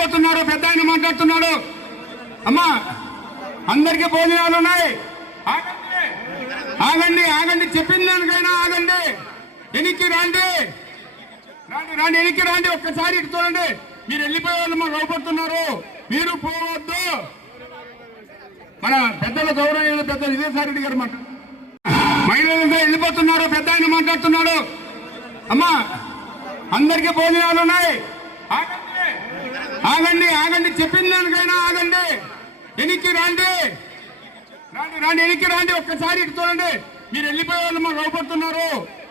వెళ్ళిపోతున్నారు పెద్ద ఆయన మాట్లాడుతున్నాడు. అమ్మా అందరికీ భోజనాలు ఉన్నాయి. ఆగండి ఆగండి ఆగండి. చెప్పిన దానికైనా ఆగండి. ఎనికి రాండి. రాండి రాండి ఎనికి రాండి. ఒక్కసారి ఇటు చూడండి. మీరు వెళ్ళిపోయే వాళ్ళు మాకు మీరు పోవద్దు. మన పెద్దల గౌరవ పెద్ద విజయసాయిరెడ్డి గారు మాట. మహిళలతో వెళ్ళిపోతున్నారు పెద్ద ఆయన మాట్లాడుతున్నాడు. అమ్మా అందరికీ భోజనాలు ఉన్నాయి. ఆగండి. ఆగండి ఆగండి చెప్పిన దానికైనా ఆగండి. ఎనికి రాండి. రాండి రాండి ఎనికి రాండి. ఒక్కసారి ఇటు చూడండి. మీరు వెళ్ళిపోయే వాళ్ళు మాకు అవపడుతున్నారు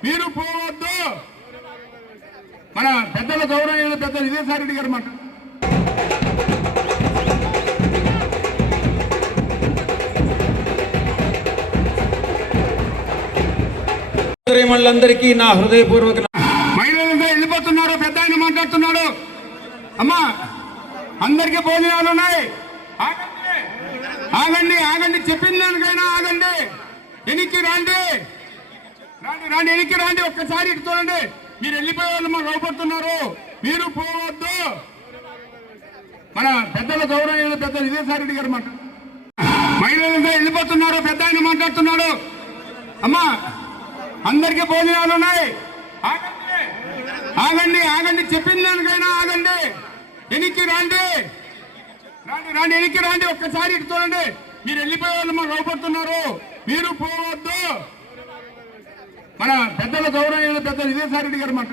మీరు పోవద్దు. మన పెద్దల గౌరవ పెద్ద విజయసాయిరెడ్డి గారు మాట సోదరీమణులందరికీ నా హృదయపూర్వక మహిళలతో వెళ్ళిపోతున్నారు పెద్ద ఆయన మాట్లాడుతున్నాడు. అమ్మా అందరికీ భోజనాలు ఉన్నాయి. ఆగండి. ఆగండి ఆగండి. చెప్పిన దానికైనా ఆగండి. ఎనికి రాండి. రాండి రాండి ఎనికి రాండి. ఒక్కసారి ఇటు చూడండి. మీరు వెళ్ళిపోయే వాళ్ళు మాకు అవపడుతున్నారు మీరు పోవద్దు. మన పెద్దల గౌరవ పెద్ద విజయసాయిరెడ్డి గారు మాట మహిళలతో వెళ్ళిపోతున్నారు. పెద్ద ఆయన మాట్లాడుతున్నాడు. అమ్మా అందరికీ భోజనాలు ఉన్నాయి. ఆగండి. ఆగండి ఆగండి. చెప్పిన దానికైనా ఆగండి. ఎనికి రాండి. రాండి రాండి ఎనికి రాండి. ఒక్కసారి ఇటు చూడండి. మీరు వెళ్ళిపోయే వాళ్ళు మనం లోపడుతున్నారు మీరు పోవద్దు. మన పెద్దల గౌరవ పెద్దలు ఇదే రెడ్డి గారు మాట